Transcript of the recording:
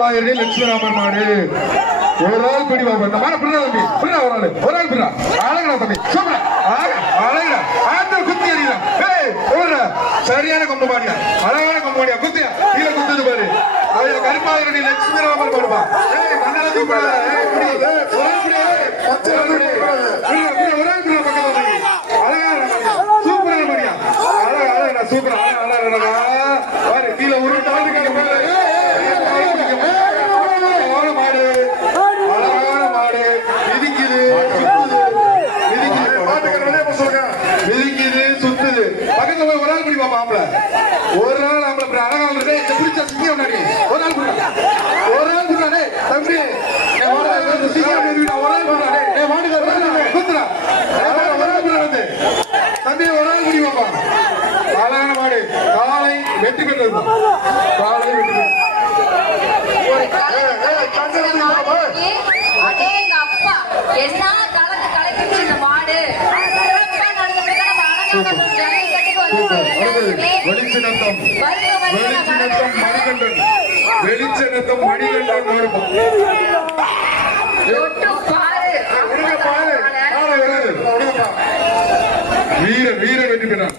லட்சுமணாமன் மாடு ஒரு ஆள் பிடி பாப்பா இந்த மாதிரி பிள்ளை தம்பி பிள்ளை ஒரு ஆள் பிள்ளை அழகா தம்பி சூப்பரா அழகா ஆத்த குத்தி அடிடா சரியான கொம்பு மாடியா அழகான கொம்பு மாடியா குத்தியா கீழே குத்துது பாரு அவ கருப்பாயிரடி லட்சுமணாமன் மாடுப்பா மண்ணால சூப்பரா ஒரு ஆள் பிள்ளை பக்கத்துல சூப்பரான மாடியா அழகா சூப்பரா அழகா கீழே ஒரு ஒரு நாள் நம்மள அழகால் பிடிச்ச சிங்கம் ஒரு நாள் ஒரு நாள் தம்பி தம்பி ஒரு நாள் முடி பாப்பா அழகான மாடு காலை வெற்றி பெற்றது காலை வெற்றி வெளிச்சநத்தம் மணிகண்டன் வெளிச்சநத்தம் மணிகண்டன் வீர வீர வெற்றி பெற்றார்.